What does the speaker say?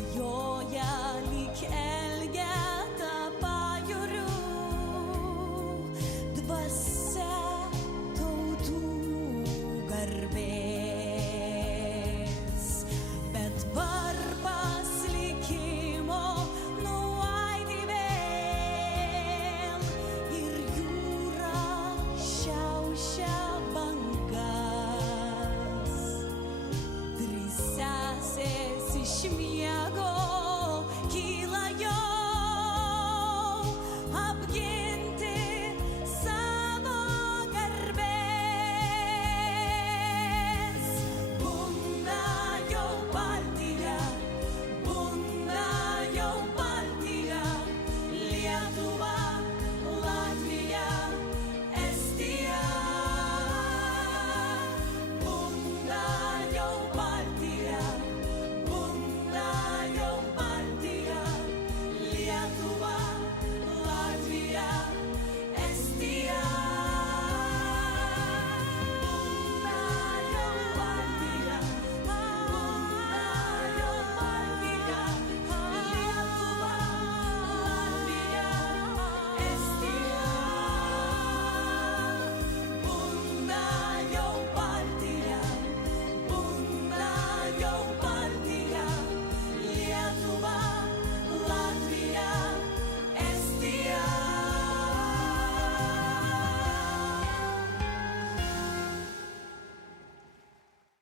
skrajoja lyg elgeta pajūriu, dvasia tautų garbės. Bet varpas likimo nuaidi vėl ir jūra šiaušia bangas. Trys sesės iš miego